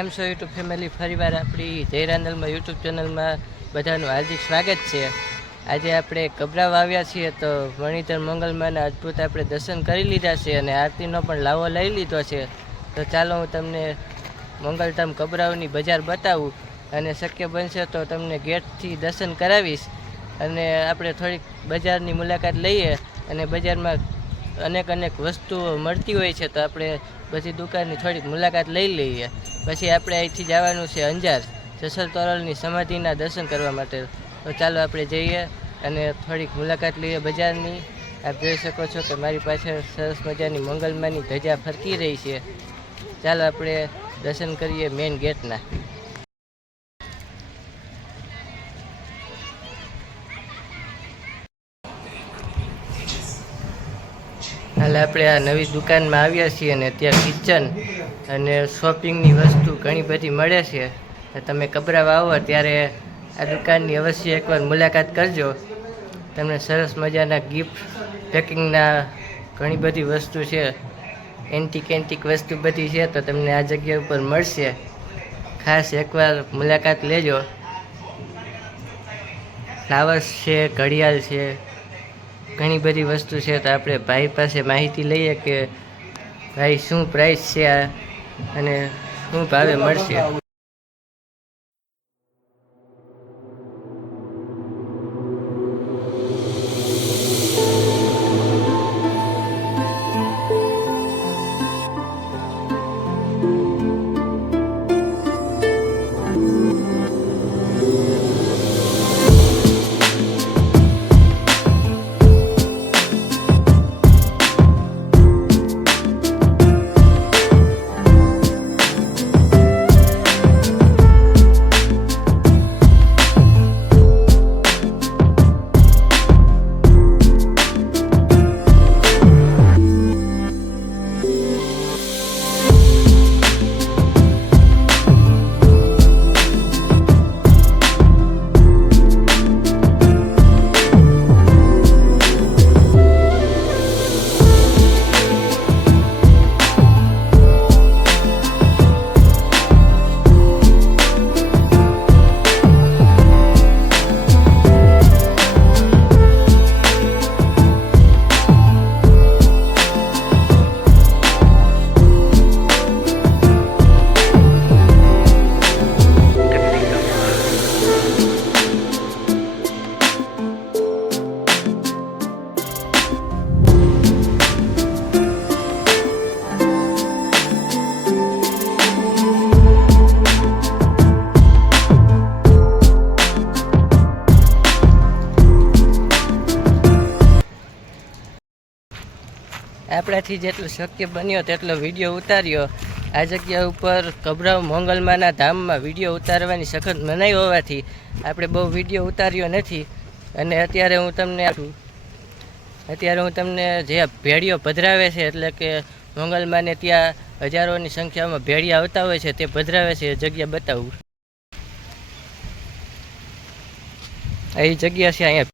કેમ છો YouTube family? ફરીવાર આપણી જયરાંદલમાં યુટ્યુબ ચેનલમાં બધાનું હાર્દિક સ્વાગત છે। આજે આપણે કબરાવ આવ્યા છીએ તો વણીધર મંગલમાના અદ્ભુત આપણે દર્શન કરી લીધા છે અને આરતીનો પણ લાવો લઈ લીધો છે। તો ચાલો હું તમને મંગલધામ કબરાવની બજાર બતાવું અને શક્ય બનશે તો તમને ગેટથી દર્શન કરાવીશ અને આપણે થોડીક બજારની મુલાકાત લઈએ અને બજારમાં અનેક વસ્તુઓ મળતી હોય છે તો આપણે બધી દુકાનની થોડીક મુલાકાત લઈ લઈએ। પછી આપણે અહીંથી જવાનું છે અંજાર જસલ તોરલની સમાધિના દર્શન કરવા માટે। તો ચાલો આપણે જઈએ અને થોડીક મુલાકાત લઈએ બજારની। આપ જોઈ શકો છો કે મારી પાછળ સરસ મજાની મંગલમાની ધજા ફરકી રહી છે। ચાલો આપણે દર્શન કરીએ મેઇન ગેટના। હાલ આપણે આ નવી દુકાનમાં આવ્યા છીએ અને ત્યાં કિચન અને શોપિંગની વસ્તુ ઘણી બધી મળે છે। તમે કબરાવ આવો ત્યારે આ દુકાનની અવશ્ય એકવાર મુલાકાત કરજો। તમને સરસ મજાના ગિફ્ટ પેકિંગના ઘણી બધી વસ્તુ છે, એન્ટિક વસ્તુ બધી છે તો તમને આ જગ્યા ઉપર મળશે। ખાસ એકવાર મુલાકાત લેજો। ફ્લાવર્સ છે, ઘડિયાળ છે, ઘણી બધી વસ્તુ છે। તો આપણે ભાઈ પાસે માહિતી લઈએ કે ભાઈ શું પ્રાઇસ છે આ અને શું ભાવે મળશે। આપણાથી જેટલું શક્ય બન્યો તેટલો વિડીયો ઉતાર્યો। આ જગ્યા ઉપર કબરાવ મંગલમાના ધામમાં વિડીયો ઉતારવાની સખત મનાઈ હોવાથી આપણે બહુ વિડીયો ઉતાર્યો નથી। અને અત્યારે હું તમને જે ભેળીઓ પધરાવે છે એટલે કે મંગલમાને ત્યાં હજારોની સંખ્યામાં ભેળિયા આવતા હોય છે તે પધરાવે છે એ જગ્યા બતાવું। એ જગ્યા છે અહીંયા।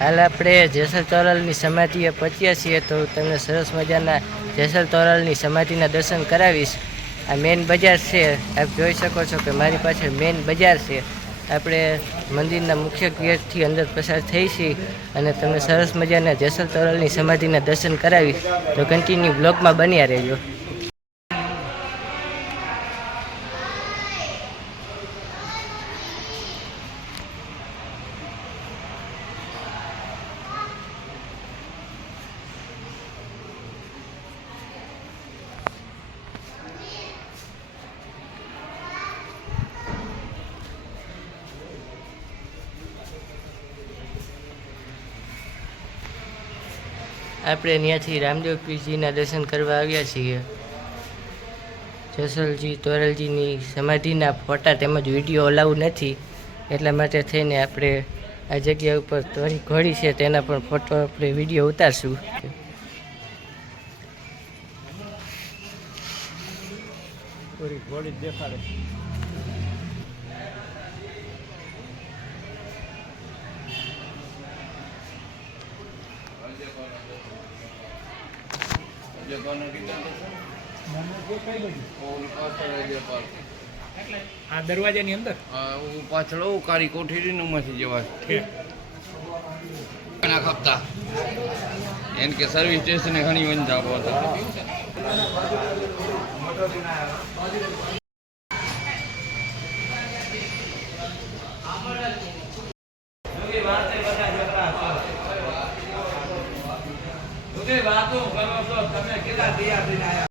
હાલ આપણે જેસલ તોરલની સમાધિએ પહોંચ્યા છીએ તો તમને સરસ મજાના જેસલ તોરલની સમાધિના દર્શન કરાવીશ। આ મેઇન બજાર છે, આપ જોઈ શકો છો કે મારી પાછળ મેઇન બજાર છે। આપણે મંદિરના મુખ્ય ગેટથી અંદર પસાર થઈ છીએ અને તમને સરસ મજાના જેસલ તોરલની સમાધિના દર્શન કરાવીશ। તો કન્ટિન્યુ બ્લોગમાં બન્યા રહેજો। આપણે ત્યાંથી રામદેવ પીરજીના દર્શન કરવા આવ્યા છીએ। જસલજી તોરલજીની સમાધિના ફોટા તેમજ વિડીયો અલાઉ નથી, એટલા માટે થઈને આપણે આ જગ્યા ઉપર થોડી ઘોડી છે તેના પણ ફોટો આપણે વિડીયો ઉતારશું। દેખાડે આ દરવાજાની અંદર પાછળ કારી કોઠીરી માંથી જવાય ઘણા ખપતા એમ કે સર્વિસ સ્ટેશને ઘણી વંજા હતા. વાતો કરો છો તમે કેટલા તૈયાર થઈને આવ્યા?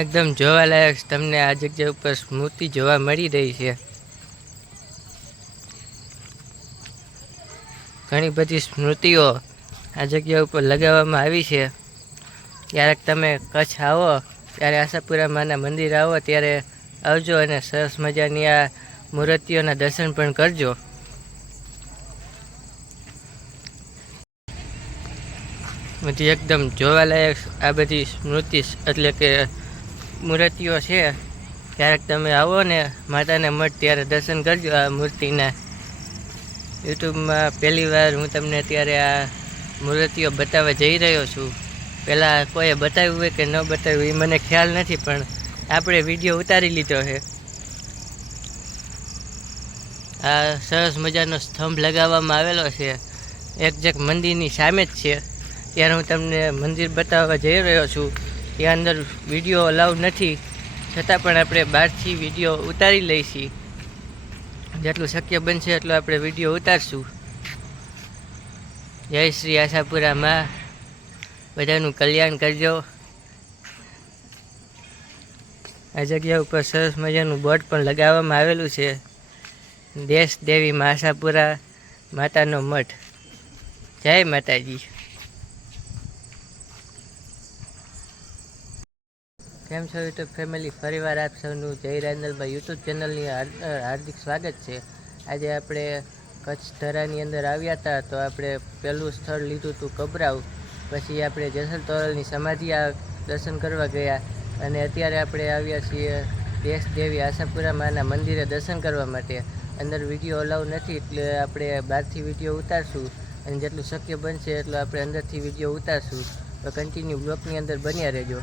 એકદમ જોવાલાયક તમને આ જગ્યા ઉપર સ્મૃતિ જોવા મળી રહી છે. ઘણી બધી સ્મૃતિઓ આ જગ્યા ઉપર લગાવવામાં આવી છે. ક્યારેક તમે કચ્છ આવો ત્યારે આશાપુરા માના મંદિર આવો ત્યારે આવજો અને સરસ મજાની આ મૂર્તિઓના દર્શન પણ કરજો. બધી એકદમ જોવાલાયક આ બધી સ્મૃતિ એટલે કે મૂર્તિઓ છે. ક્યારેક તમે આવો ને માતાના મઠ ત્યારે દર્શન કરજો આ મૂર્તિના. યુટ્યુબમાં પહેલી વાર હું તમને અત્યારે આ મૂર્તિઓ બતાવવા જઈ રહ્યો છું. પહેલાં કોઈએ બતાવ્યું હોય કે ન બતાવ્યું એ મને ખ્યાલ નથી, પણ આપણે વિડીયો ઉતારી લીધો છે. આ સરસ મજાનો સ્તંભ લગાવવામાં આવેલો છે એક્ઝેક્ટ મંદિરની સામે જ છે. ત્યારે હું તમને મંદિર બતાવવા જઈ રહ્યો છું. ત્યાં અંદર વિડીયો અલાઉડ નથી, છતાં પણ આપણે બહારથી વિડીયો ઉતારી લઈશી. જેટલું શક્ય બનશે એટલું આપણે વિડીયો ઉતારશું. જય શ્રી આશાપુરામાં બધાનું કલ્યાણ કરજો. આ જગ્યા ઉપર સરસ મજાનું બોર્ડ પણ લગાવવામાં આવેલું છે, દેશ દેવી માં આશાપુરા માતાનો મઠ. જય માતાજી. કેમ છો યુટ્યુબ ફેમિલી? ફરીવાર આપ સૌનું જય રાંદલભાઈ યુટ્યુબ ચેનલની હાર્દિક સ્વાગત છે. આજે આપણે કચ્છ ધરાની અંદર આવ્યા હતા, તો આપણે પહેલું સ્થળ લીધું હતું કબરાવ. પછી આપણે જેસલ તોરલની સમાધિ દર્શન કરવા ગયા, અને અત્યારે આપણે આવ્યા છીએ દેશ દેવી આશાપુરા માના મંદિરે દર્શન કરવા માટે. અંદર વિડીયો અલાઉ નથી, એટલે આપણે બહારથી વિડીયો ઉતારશું, અને જેટલું શક્ય બનશે એટલું આપણે અંદરથી વિડીયો ઉતારશું. તો કન્ટિન્યુ બ્લોકની અંદર બન્યા રહેજો.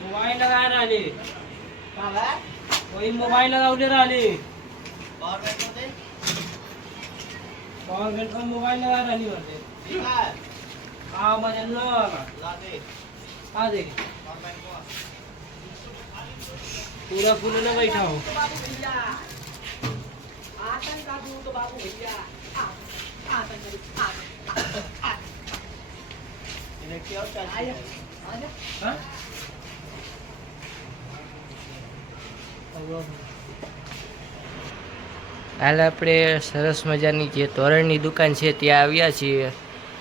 मोबाइल लगा राजे वही मोबाइल लगा उधर राजे पावर बैंक पर मोबाइल लगा रानी होते हाँ मजे लो आ देख पूरा फूल ना बैठा हो હાલ આપણે સરસ મજાની જે તોરણની દુકાન છે ત્યાં આવ્યા છીએ,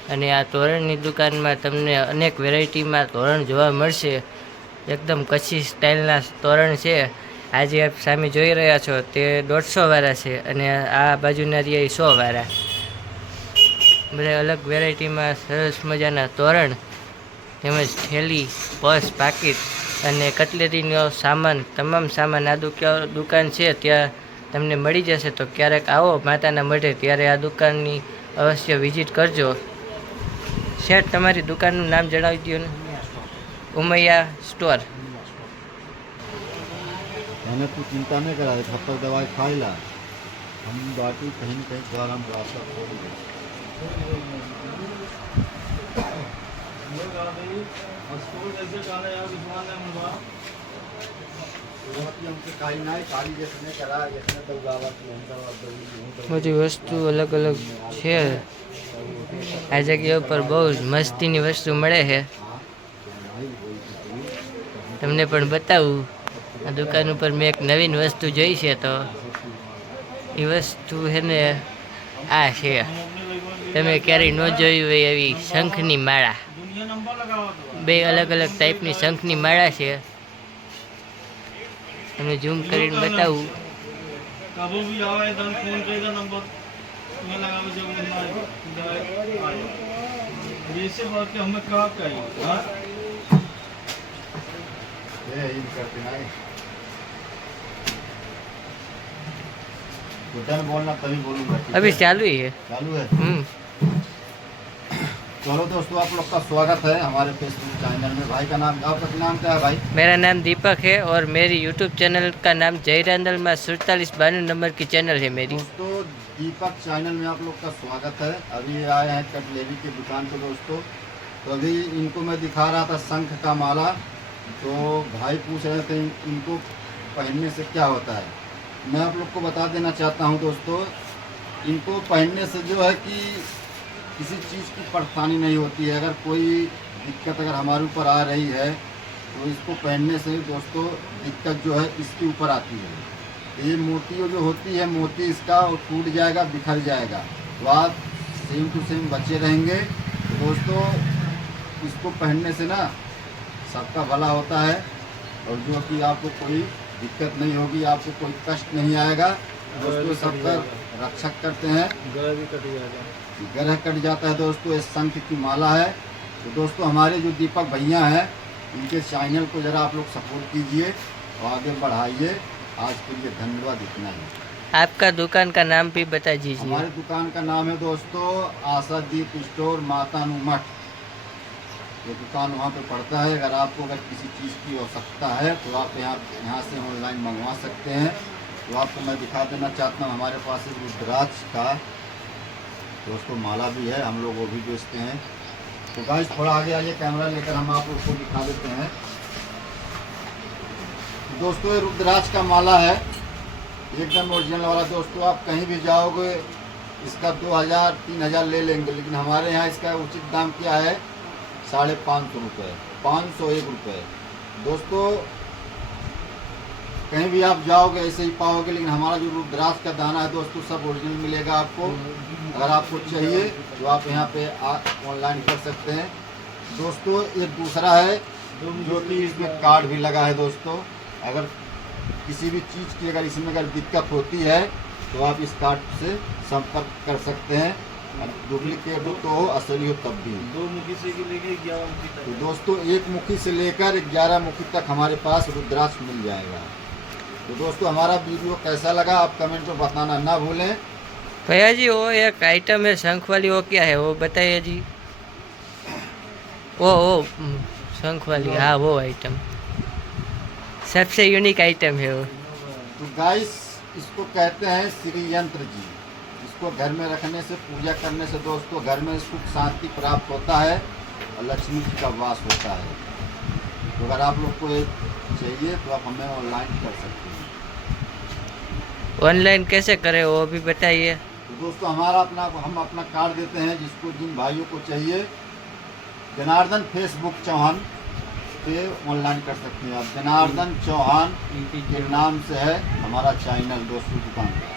અને આ તોરણની દુકાનમાં તમને અનેક વેરાયટીમાં તોરણ જોવા મળશે. એકદમ કચ્છી સ્ટાઇલના તોરણ છે. આજે આપ સામે જોઈ રહ્યા છો તે 150 વાળા છે અને આ બાજુના રહ્યા 100 વાળા. બધા અલગ વેરાયટીમાં સરસ મજાના તોરણ તેમજ થેલી, પર્સ, પાકીટ અને કટલેરીનો સામાન, તમામ સામાન આ દુકાન છે ત્યાં તમને મળી જશે. તો ક્યારેક આવો માતાના મઢે ત્યારે આ દુકાનની અવશ્ય વિઝિટ કરજો. શેઠ, તમારી દુકાનનું નામ જણાવી દો ને. ઉમૈયા સ્ટોર. मैंने तू चिंता नहीं करा है, जब तक दवाई खाई ला हम बाकी कहीं न कहीं द्वारा हम रास्ता खोल गए हमसे खाई ना खाली जैसे करा जैसे तो બધી વસ્તુ અલગ અલગ છે. આ જગ્યા ઉપર બહુ જ મસ્તીની વસ્તુ મળે છે. તમને પણ બતાવું. આ દુકાન ઉપર મેં એક નવીન વસ્તુ જોઈ છે તો એ વસ્તુ છે ને આ છે. તમે ક્યારેય ન જોયું હોય એવી શંખની માળા. બે અલગ અલગ ટાઈપની શંખની માળા છે. તમને ઝૂમ કરીને બતાવું. कभी भी आओ एकदम फोन करेगा नंबर मैं लगा जब ऐसे बात के हमें कहा चाहिए हाँ ये करते ना उधर बोलना तभी बोलूंगा ठीक अभी है? चालू ही है. चालू है। चलो दोस्तों, आप लोग का स्वागत है हमारे फेसबुक चैनल में। भाई का नाम, आपका नाम क्या है भाई? मेरा नाम दीपक है और मेरी यूट्यूब चैनल का नाम जय रंदल में 4792 नंबर की चैनल है मेरी. दोस्तों, दीपक चैनल में आप लोग का स्वागत है। अभी आए हैं कटलेरी की दुकान पे दोस्तों। तो अभी इनको मैं दिखा रहा था शंख का माला, तो भाई पूछ रहे थे इनको पहनने से क्या होता है। मैं आप लोग को बता देना चाहता हूँ दोस्तों, इनको पहनने से जो है कि किसी चीज़ की परेशानी नहीं होती है। अगर कोई दिक्कत अगर हमारे ऊपर आ रही है तो इसको पहनने से दोस्तों दिक्कत जो है इसके ऊपर आती है। ये मोती जो होती है, मोती इसका वो टूट जाएगा, बिखर जाएगा, तो आप सेम टू सेम बचे रहेंगे। तो दोस्तों, इसको पहनने से ना सबका भला होता है और जो कि आपको कोई दिक्कत नहीं होगी, आपको कोई कष्ट नहीं आएगा। दोस्तों, सबका रक्षक करते हैं, ग्रह कट जाता है दोस्तों। ये शंख की माला है। तो दोस्तों, हमारे जो दीपक भैया हैं इनके चैनल को ज़रा आप लोग सपोर्ट कीजिए और आगे बढ़ाइए। आज के लिए धन्यवाद, इतना ही। आपका दुकान का नाम भी बता दीजिए. हमारे दुकान का नाम है दोस्तों आशा दीप स्टोर, मातानु मठ। ये दुकान वहाँ पे पड़ता है। अगर आपको अगर किसी चीज़ की आवश्यकता है तो आप यहाँ से ऑनलाइन मंगवा सकते हैं। तो आपको मैं दिखा देना चाहता हूँ, हमारे पास एक रुद्राक्ष का दोस्तों माला भी है, हम लोग वो भी बेचते हैं। तो गाइस थोड़ा आगे आइए, कैमरा लेकर हम आप लोग को दिखा देते हैं। दोस्तों, ये रुद्राक्ष का माला है, एकदम ओरिजिनल वाला। दोस्तों, आप कहीं भी जाओगे इसका 2000-3000 ले लेंगे, लेकिन हमारे यहाँ इसका उचित दाम क्या है, 550 रुपये, 501 रुपये। दोस्तों, कहीं भी आप जाओगे ऐसे ही पाओगे, लेकिन हमारा जो रुद्राक्ष का दाना है दोस्तों सब ओरिजिनल मिलेगा आपको। अगर आपको चाहिए तो आप यहाँ पे ऑनलाइन कर सकते हैं। दोस्तों, एक दूसरा है जो कि इसमें कार्ड भी लगा है दोस्तों। अगर किसी भी चीज़ की अगर इसमें अगर दिक्कत होती है तो आप इस कार्ड से संपर्क कर सकते हैं। डुप्लीकेट हो तो असली हो तब भी। 2 मुखी से लेके 11 मुखी तक। तो दोस्तों, 1 मुखी से लेकर 11 मुखी तक हमारे पास रुद्राक्ष मिल जाएगा। तो दोस्तों, हमारा वीडियो कैसा लगा आप कमेंट में बताना ना भूलें। भैया जी, वो एक आइटम है शंख वाली, वो क्या है वो बताइए जी. वो शंख वाली, हाँ वो आइटम सबसे यूनिक आइटम है वो. तो गाइस, इसको कहते हैं श्री यंत्र जी। इसको घर में रखने से, पूजा करने से दोस्तों घर में सुख शांति प्राप्त होता है और लक्ष्मी जी का वास होता है। तो अगर आप लोग को ये चाहिए तो आप हमें ऑनलाइन कर सकते हैं। ऑनलाइन कैसे करें वो भी बताइए. तो दोस्तों, हमारा हम अपना कार्ड देते हैं, जिसको जिन भाइयों को चाहिए जनार्दन फेसबुक चौहान पे ऑनलाइन कर सकते हैं आप। जनार्दन चौहान के नाम से है हमारा चैनल दोस्तों दुकान का।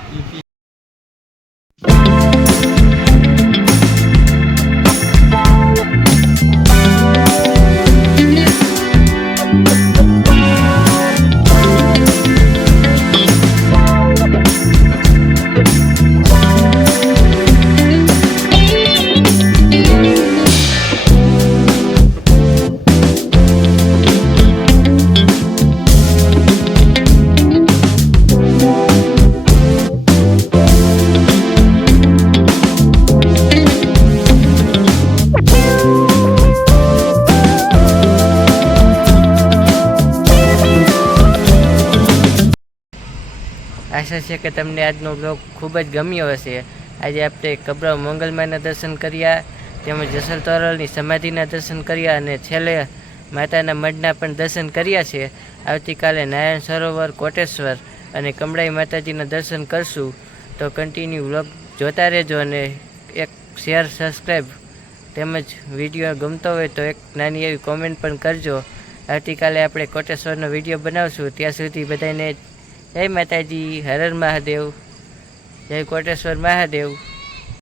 આશા છે કે તમને આજનો બ્લોગ ખૂબ જ ગમ્યો હશે. આજે આપણે કબરાવ મંગલમાના દર્શન કર્યા, તેમજ જસલ તોરલની સમાધિના દર્શન કર્યા અને છેલ્લે માતાના મઢના પણ દર્શન કર્યા છે. આવતીકાલે નારાયણ સરોવર, કોટેશ્વર અને કમળાઈ માતાજીના દર્શન કરશું. તો કન્ટિન્યુ વ્લોગ જોતા રહેજો અને એક શેર, સબસ્ક્રાઈબ તેમજ વિડીયો ગમતો હોય તો એક નાની એવી કોમેન્ટ પણ કરજો. આવતીકાલે આપણે કોટેશ્વરનો વિડીયો બનાવશું. ત્યાં સુધી બધાને જય માતાજી, હર હર મહાદેવ, જય કોટેશ્વર મહાદેવ.